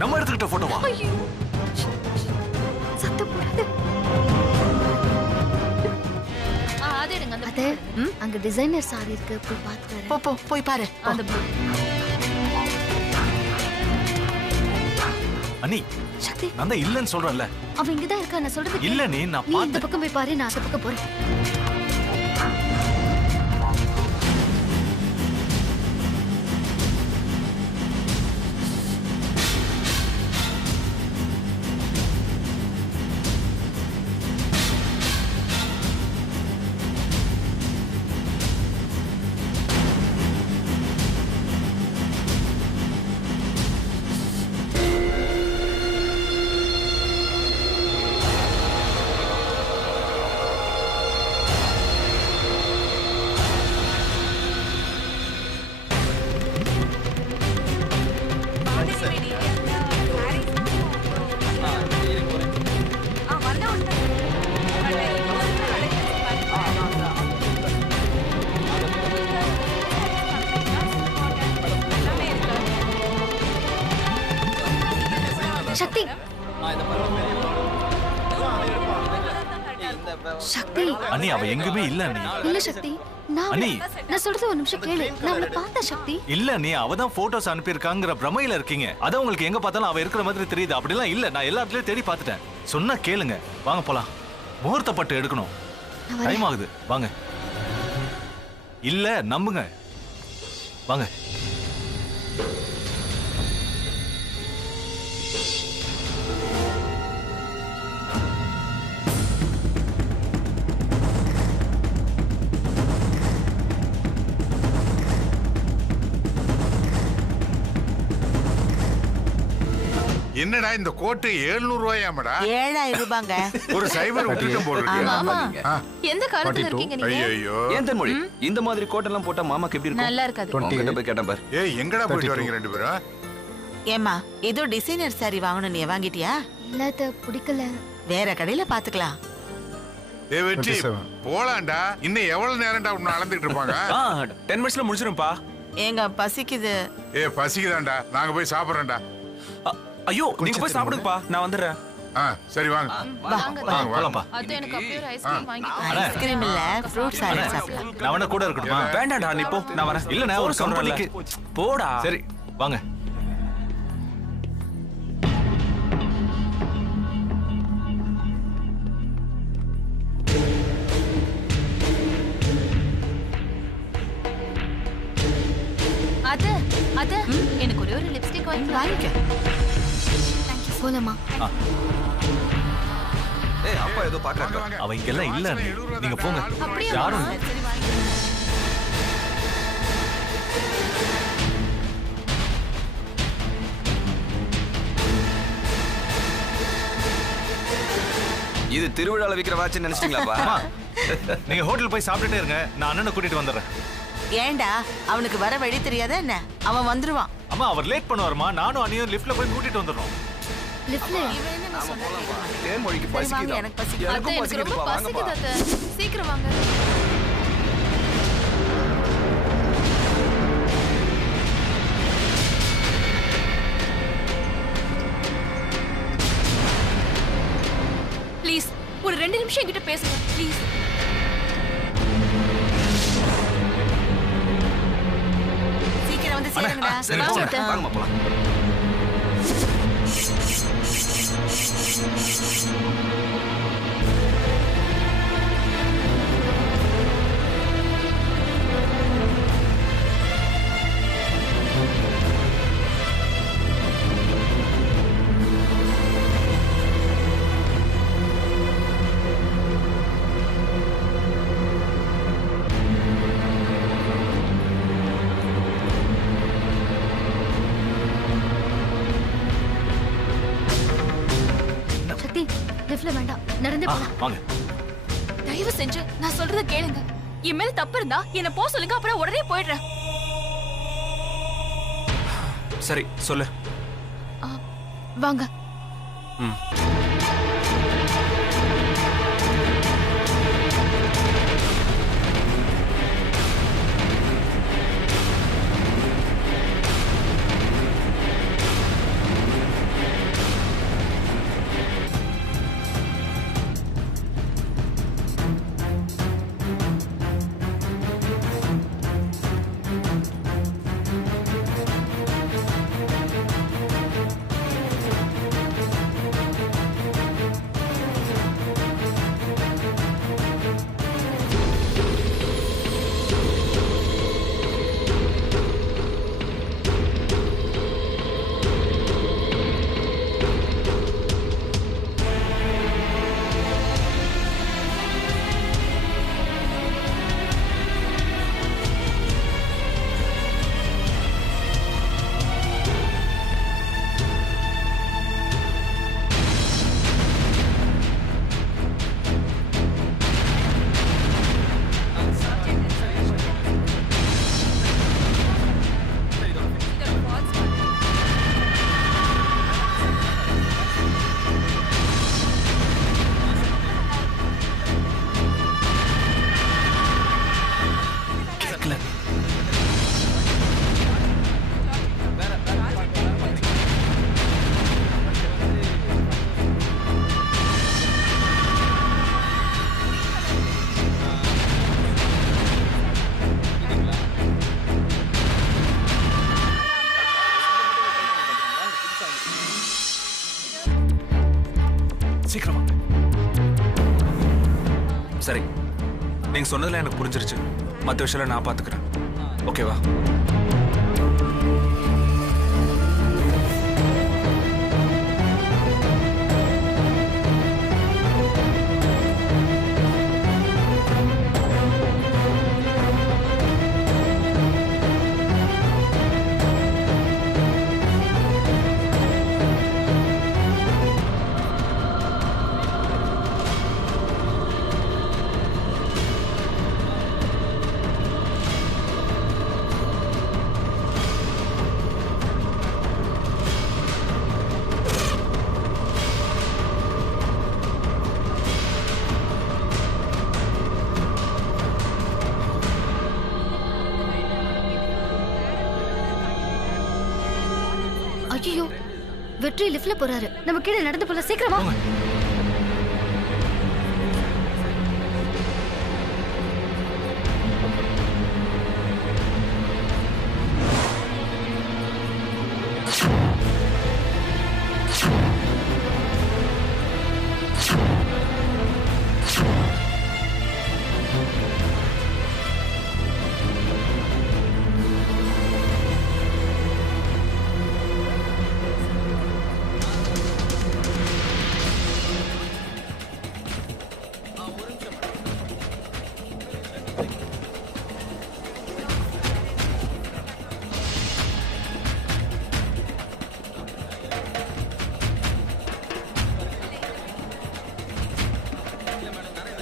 நம்ம எடுத்துக்கிட்ட போட்டோவா? சத்தம் போடாத. அத அங்க டிசைனர் சாரி இருக்கு, போய் பார்த்து வர. போ போய் பாரு. அண்ணி, சக்தி, நான் தான் இல்லன்னு சொல்றேன்ல. அவன் இங்க தான் இருக்கா, நான் சொல்றது இல்ல நீ, நான் நீ இந்த பக்கம் போய் பாரு, நான் அந்த பக்கம் போறேன். சக்தி, சக்தி, அண்ணி அவ எங்குமே இல்ல அண்ணி. இல்ல சக்தி, நான் சொல்றது ஒரு நிமிஷம் கேளு. நான் அவளை பார்த்த சக்தி. இல்ல நீ, அவ தான் போட்டோஸ் அனுப்பியிருக்காங்கற பிரமையில இருக்கீங்க. அத உங்களுக்கு எங்க பார்த்தாலும் அவ இருக்கிற மாதிரி தெரியுது. அப்படிலாம் இல்ல, நான் எல்லா இடத்துலயும் தேடி பார்த்துட்டேன். சொன்னா கேளுங்க, வாங்க போலாம். முகூர்த்த பட்டு எடுக்கணும், டைம் ஆகுது, வாங்க. இல்ல நம்புங்க, வாங்க. என்னடா இந்த கோட்டு 700 ரூபாயாமடா? 7000 ரூபாங்க. ஒரு சைபர் விட்டுட்டு போடுறீங்க. எந்த காலத்துல இருக்கீங்க நீங்க? ஐயோ, ஏன் தென்மொழி இந்த மாதிரி கோட்டெல்லாம் போட்டா மாமாக்கு எப்படி இருக்கும்? நல்லா இருக்காது. உங்ககிட்ட போய் கேட்டேன் பாரு. ஏய், எங்கடா போயிட்டு வரீங்க ரெண்டு பேரும்? ஏமா, ஏதோ டிசைனர் சாரி வாங்கணும், நீ வாங்கிட்டியா? இல்ல, அது பிடிக்கல. வேற கடையில பாத்துக்கலாம். ஏய் வெற்றி, போலாம்டா. இன்னும் எவ்வளவு நேரம்டா உன்னை அளந்துட்டு இருப்பாங்க? 10 மினிட்ஸ்ல முடிச்சிரும்பா. ஏங்க பசிக்குது. ஏய் பசிக்குதாண்டா, நாங்க போய் சாப்பிடுறோம்டா. ஐயோ, நீங்க போய் சாப்பிடுங்கப்பா, நான் வந்துடுறேன். சரி வாங்க. வாங்க போலாம்ப்பா. அது எனக்கு அப்படியே ஒரு ஐஸ்கிரீம் வாங்கி கொடு. ஐஸ்கிரீம் இல்ல, ஃப்ரூட் சாலட் சாப்பிடலாம். நான் வேணா கூட இருக்கட்டுமா? வேண்டாம்டா, நீ போ, நான் வரேன். இல்ல நான் ஒரு கம்பெனிக்கு. போடா. சரி வாங்க. அது எனக்கு ஒரே ஒரு லிப்ஸ்டிக் வாங்கிக்க. போலாமா? ஏய், அப்பா ஏதோ பாக்குறாங்க. அவ இங்கெல்லாம் இல்ல அண்ணி. நீங்க போங்க. அப்படியே யாரும் சரி வாங்கி. இது திருவிழால விக்கிற வாட்ச் நினைச்சிட்டீங்களாப்பா? நீங்க ஹோட்டல் போய் சாப்பிட்டுட்டே இருங்க, நான் அண்ணனை கூட்டிட்டு வந்துடுறேன். ஏண்டா, அவனுக்கு வர வழி தெரியாத என்ன? அவன் வந்துருவான். அம்மா அவர் லேட் பண்ணுவாருமா. நானும் அண்ணியும் லிஃப்ட்ல போய் கூட்டிட்டு வந்துடுறோம். லிஃப்ட்ல தேன்மொழிக்கு பசிக்குது. எனக்கு பசிக்குது. எனக்கும் எனக்கு ரொம்ப பசிக்குதுப்பா, பசிக்குது வாங்கப்பா. அத்தை. சீக்கிரம் வாங்க. ப்ளீஸ் ஒரு 2 நிமிஷம் என்கிட்ட பேசுங்க ப்ளீஸ். சீக்கிரம் வந்து சேருங்கடா. சரி, வாங்க போங்க. அத்தை. வாங்கம்மா, போலாம். லிஃப்ட்ல வேண்டாம், நடந்து போலாம். வாங்க. தயவு செஞ்சு நான் சொல்றத கேளுங்க. என் மேல தப்பு இருந்தா என்ன போ சொல்லுங்க, அப்புறம் உடனே போயிடுறேன். சரி சொல்லு. வாங்க. ம். சீக்கிரம் வாங்க. சரி, நீங்க சொன்னதுல எனக்கு புரிஞ்சிருச்சு. மற்ற விஷயம் நான் பாத்துக்கிறேன். ஓகேவா? ஐயோ, வெற்றி லிஃப்ட்ல போறாரு. நம்ம கீழே நடந்து போலாம். சீக்கிரமா.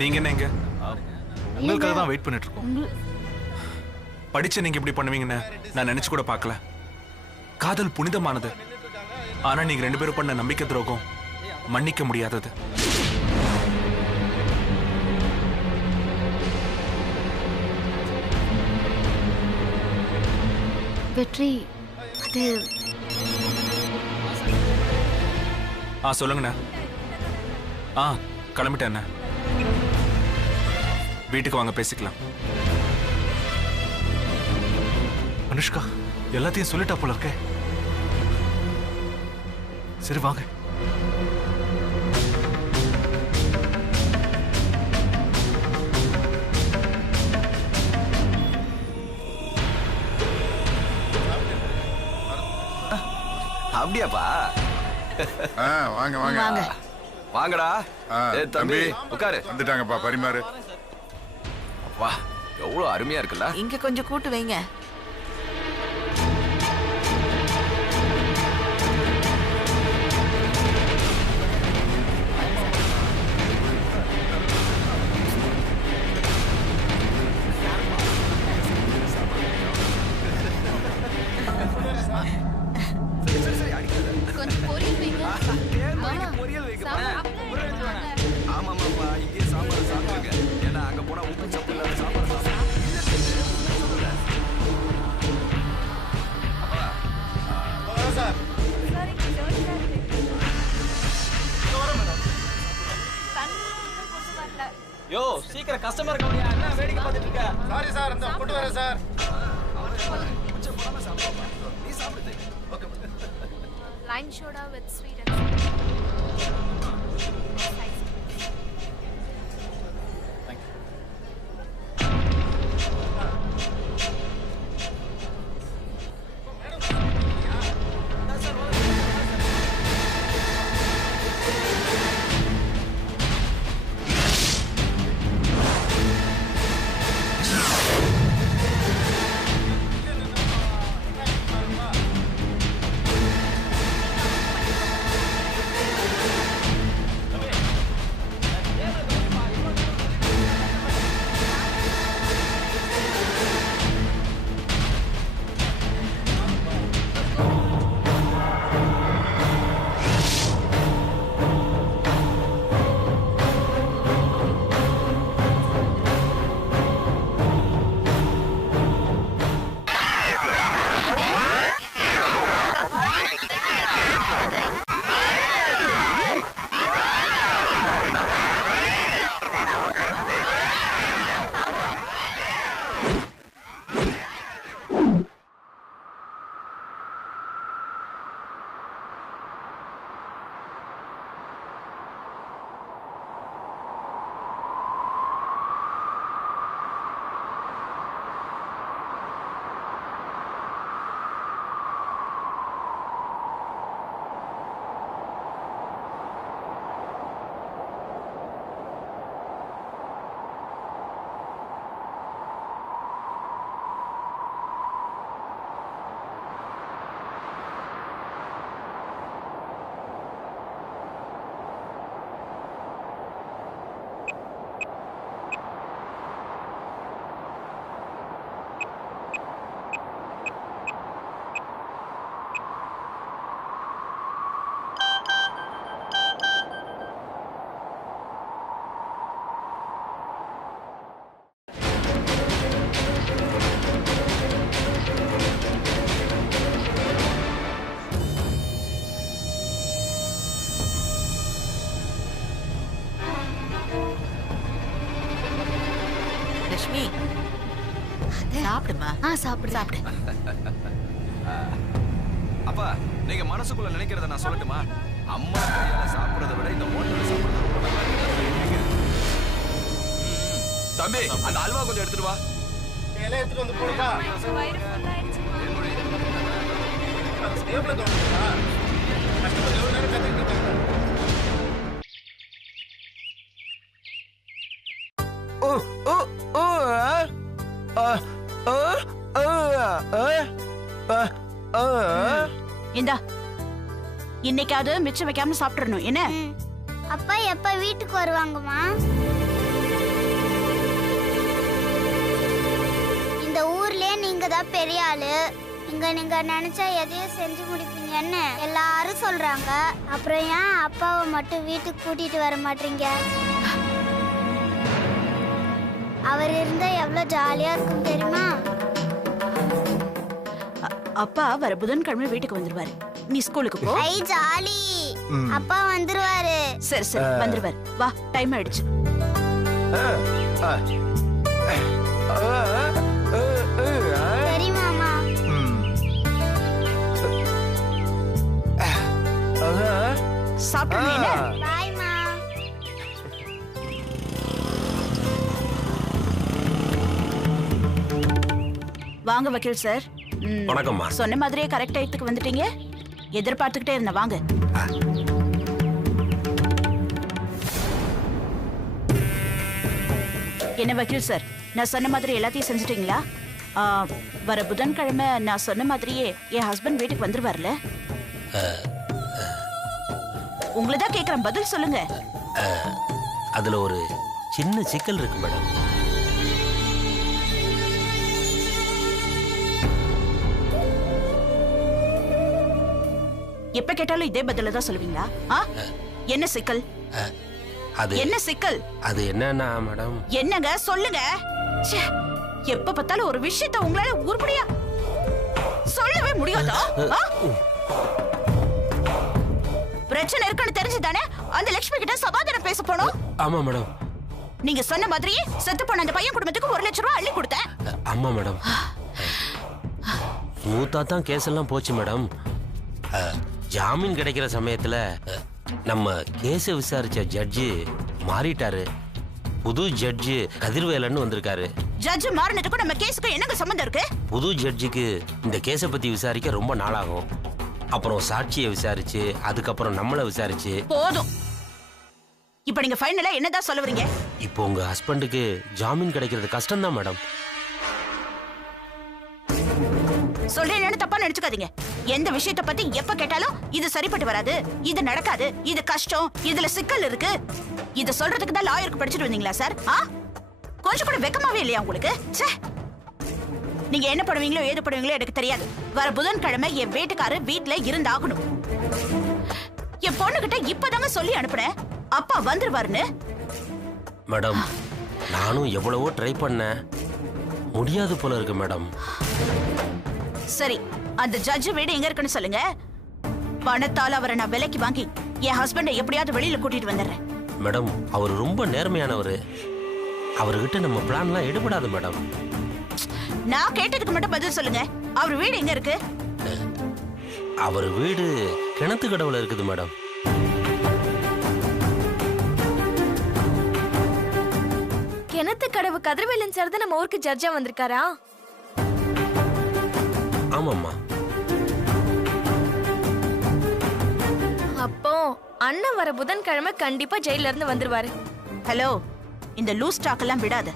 நீங்க என்ன இங்க? உங்களுக்காக தான் வெயிட் பண்ணிட்டு இருக்கோம். படிச்சு நீங்க இப்படி பண்ணுவீங்கன்னு நான் நினைச்சு கூட பார்க்கல. காதல் புனிதமானது. ஆனா நீங்க ரெண்டு பேரும் பண்ண நம்பிக்கை துரோகம் மன்னிக்க முடியாதது. வெற்றி, அது சொல்லுங்கண்ணா. கிளம்பிட்டேண்ணா. வீட்டுக்கு வாங்க, பேசிக்கலாம். அனுஷ்கா எல்லாத்தையும் சொல்லிட்டா போல இருக்க. சரி வாங்க. அப்படியாப்பா? வாங்க வாங்க வாங்க. வாங்கடா. தம்பி உட்காரு. வந்துட்டாங்கப்பா, பரிமாறு. வா, எவ்வளவு அருமையா இருக்குல்ல. இங்க கொஞ்சம் கூட்டு வைங்க. தேன்மொழிக்கு பொரியல் வைக்க ஆமாமாப்பா இங்கே சாம்பார் சாப்பிடுங்க ஏன்னா அங்க போனா உப்பு சப்பு இல்லாத சாம்பார் யோ சீக்கிரம் கஸ்டமர் கவனியா என்ன வேடிக்கை பார்த்துட்டு இருக்க? சாரி சார் அந்த கொண்டு வரேன் சார். நீ சாப்பிடு. Line soda with sweet Lakshmi சாப்பிடுமா. சாப்பிடு சாப்பிடு. அப்பா நீங்க மனசுக்குள்ள நினைக்கிறத நான் சொல்லட்டுமா? அம்மா கையால சாப்பிடுறத விட இந்த ஹோட்டல்ல சாப்பிடுறது ரொம்ப நல்லா இருக்கு. தம்பி அந்த அல்வா கொஞ்சம் எடுத்துட்டு வா. எல்லாம் எடுத்துட்டு வந்து போடுடா. வயிறு ஃபுல் ஆயிடுச்சு. டேபிள்ல தோணுதா? கஸ்டமர் எவ்வளவு நேரம் காத்துக்கிட்டு இருக்காங்க. இந்தா இன்னைக்காவது மிச்சம் வைக்காம சாப்பிட்டுறணும் என்ன? அப்பா எப்ப வீட்டுக்கு வருவாங்கம்மா? இந்த ஊர்லயே நீங்க தான் பெரிய ஆளு. நீங்க நினைச்சா எதையும் செஞ்சு முடிப்பீங்கன்னு எல்லாரும் சொல்றாங்க. அப்புறம் ஏன் அப்பாவை மட்டும் வீட்டுக்கு கூட்டிட்டு வர மாட்டீங்க? அவர் இருந்தா எவ்வளவு ஜாலியா இருக்கும் தெரியுமா? அப்பா வர புதன்கிழமை வீட்டுக்கு வந்துருவாரு. நீ ஸ்கூலுக்கு போ. ஐ ஜாலி. அப்பா வந்துருவாரு. சரி சரி வந்துருவாரு. வா டைம் ஆயிடுச்சு. சரி மாமா. சாப்பிடுறீங்க? பாய் மா. வாங்க வக்கீல் சார். வணக்கம்மா. சொன்ன மாதிரியே கரெக்ட் டைத்துக்கு வந்துட்டீங்க. எதிர்பார்த்துக்கிட்டே இருந்தேன். வாங்க. என்ன வக்கீல் சார், நான் சொன்ன மாதிரி எல்லாத்தையும் செஞ்சுட்டீங்களா? வர புதன்கிழமை நான் சொன்ன மாதிரியே என் ஹஸ்பண்ட் வீட்டுக்கு வந்துருவார்ல? உங்களை தான் கேட்குறேன், பதில் சொல்லுங்க. அதுல ஒரு சின்ன சிக்கல் இருக்கு மேடம். எப்ப கேட்டாலும் இதே பதில தான் சொல்லுவீங்களா? என்ன சிக்கல்? என்ன சிக்கல்? அது என்னன்னா மேடம். என்னங்க சொல்லுங்க. எப்ப பார்த்தாலும் ஒரு விஷயத்தை உங்களால உருப்படியா சொல்லவே முடியாதா? பிரச்சனை இருக்குன்னு தெரிஞ்சுதானே அந்த லட்சுமி கிட்ட சமாதானம் பேச போனோம். ஆமா மேடம். நீங்க சொன்ன மாதிரியே செத்து போன அந்த பையன் குடும்பத்துக்கு 1 லட்சம் ரூபாய் அள்ளி கொடுத்தேன். ஆமா மேடம். ஸ்மூத்தா தான் கேஸ் எல்லாம் போச்சு மேடம். ஜாமீன் கிடைக்கிற சமயத்துல நம்ம கேஸை விசாரிச்ச ஜட்ஜி மாறிட்டாரு. புது ஜட்ஜி கதிர்வேலன்னு வந்திருக்காரு. ஜட்ஜ் மாறினதுக்கு நம்ம கேஸுக்கு என்னங்க சம்பந்தம் இருக்கு? புது ஜட்ஜுக்கு இந்த கேஸை பத்தி விசாரிக்க ரொம்ப நாளாகும். அப்புறம் சாட்சியை விசாரிச்சு அதுக்கப்புறம் நம்மள விசாரிச்சு போதும். இப்ப நீங்க ஃபைனலா என்னதான் சொல்ல வரீங்க? இப்போ உங்க ஹஸ்பண்டுக்கு ஜாமீன் கிடைக்கிறது கஷ்டம் தான் மேடம். சொல்றேன்னு தப்பா நினைச்சுக்காதீங்க. எந்த விஷயத்தை பத்தி எப்ப கேட்டாலும் இது சரிப்பட்டு வராது, இது நடக்காது, இது கஷ்டம், இதுல சிக்கல் இருக்கு, இத சொல்றதுக்கு தான் லாயருக்கு படிச்சுட்டு வந்தீங்களா சார்? கொஞ்சம் கூட வெக்கமாவே இல்லையா உங்களுக்கு? நீங்க என்ன பண்ணுவீங்களோ ஏது பண்ணுவீங்களோ எனக்கு தெரியாது. வர புதன்கிழமை என் வீட்டுக்காரர் வீட்டுல இருந்தாகணும். என் பொண்ணுகிட்ட இப்பதாங்க சொல்லி அனுப்புறேன் அப்பா வந்துருவாருன்னு. மேடம் நானும் எவ்வளவோ ட்ரை பண்ணேன், முடியாது போல இருக்கு மேடம். சரி, அந்த ஜட்ஜ் வீடு எங்க இருக்குன்னு சொல்லுங்க. பணத்தால அவரை நான் விலைக்கு வாங்கி என் ஹஸ்பண்டை எப்படியாவது வெளியில கூட்டிட்டு வந்துடுறேன். மேடம் அவர் ரொம்ப நேர்மையானவர். அவர்கிட்ட நம்ம பிளான்லாம் எடுபடாது மேடம். நான் கேட்டதுக்கு மட்டும் பதில் சொல்லுங்க. அவர் வீடு எங்க இருக்கு? அவர் வீடு கிணத்து கடவுல இருக்குது மேடம். கிணத்து கடவு கதிர்வேலன் சார் தான் நம்ம ஊருக்கு ஜட்ஜா வந்திருக்காரா? ஆமாம்மா. அப்போ அண்ணன் வர புதன்கிழமை கண்டிப்பா ஜெயில இருந்து வந்துருவாரு. ஹலோ, இந்த லூஸ் டாக் எல்லாம் விடாத.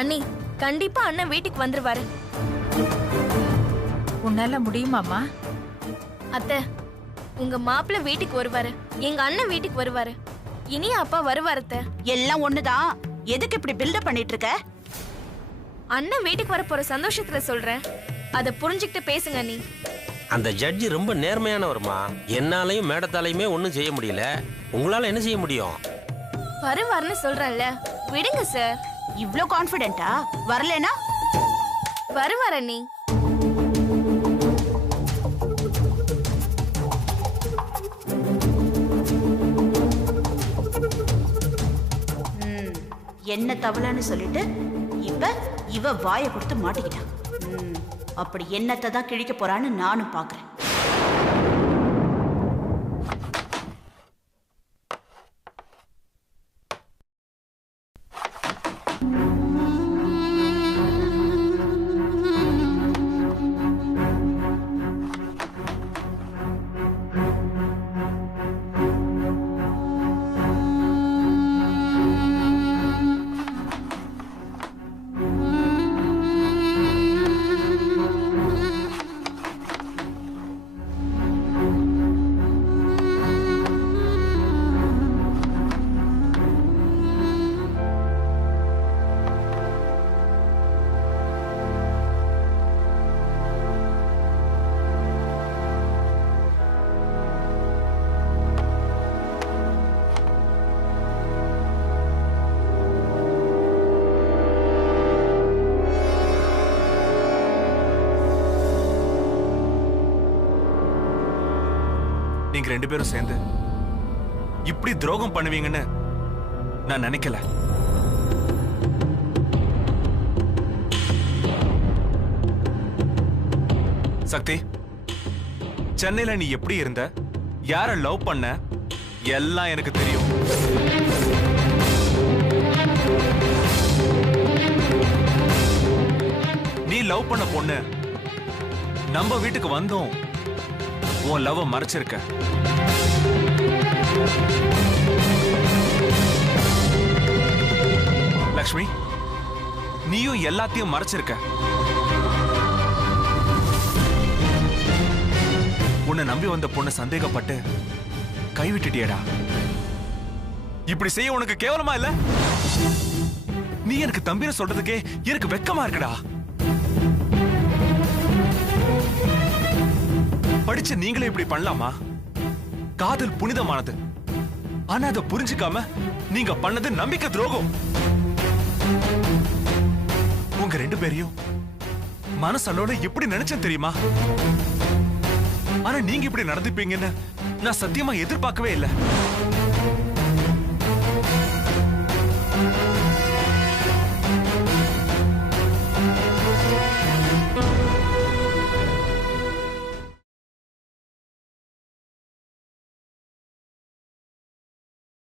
அண்ணி கண்டிப்பா அண்ணன் வீட்டுக்கு வந்துருவாரு. உன்னால முடியுமாமா? அத்தை, உங்க மாப்பிள்ள வீட்டுக்கு வருவாரு, எங்க அண்ணன் வீட்டுக்கு வருவாரு, இனி அப்பா வருவாரு. அத்தை எல்லாம் ஒண்ணுதான். எதுக்கு இப்படி பில்டப் பண்ணிட்டு இருக்க? அண்ணன் வீட்டுக்கு வர போற சந்தோஷத்துல சொல்றேன், அத புரிஞ்சுக்கிட்டு பேசுங்க. நீ அந்த ஜட்ஜி ரொம்ப நேர்மையானவர்மா. என்னாலையும் மேடத்தாலையுமே ஒன்றும் செய்ய முடியல. உங்களால என்ன செய்ய முடியும்? வருவாருன்னு சொல்றேன்ல, விடுங்க சார். இவ்ளோ கான்ஃபிடென்ட்டா? வரலனா வருவார நீ. என்ன தவளைன்னு சொல்லிட்டு இப்ப இவ வாயை கொடுத்து மாட்டிக்கிட்டான். அப்படி என்னத்தை தான் கிழிக்க போறான்னு நானும் பாக்குறேன். நீங்க 2 பேரும் சேர்ந்து இப்படி துரோகம் பண்ணுவீங்கன்னு நான் நினைக்கல. சக்தி, சென்னையில நீ எப்படி இருந்த, யார லவ் பண்ண, எல்லாம் எனக்கு தெரியும். நீ லவ் பண்ண பொண்ணு நம்ம வீட்டுக்கு வந்தோம் உன் லவ் மறைச்சிருக்க. லக்ஷ்மி, நீயும் எல்லாத்தையும் மறைச்சிருக்க. உன்னை நம்பி வந்த பொண்ணு சந்தேகப்பட்டு கைவிட்டுட்டியடா. இப்படி செய்ய உனக்கு கேவலமா இல்ல? நீ எனக்கு தம்பின்னு சொல்றதுக்கே எனக்கு வெக்கமா இருக்குடா. படிச்ச நீங்களே இப்படி பண்ணலாமா? காதல் புனிதமானது. ஆனா அதை புரிஞ்சுக்காம நீங்க பண்ணது நம்பிக்கை துரோகம். உங்க 2 பேரையும் மனசளவுல எப்படி நினைச்சேன் தெரியுமா? ஆனா நீங்க இப்படி நடந்துப்பீங்கன்னு நான் சத்தியமா எதிர்பார்க்கவே இல்லை.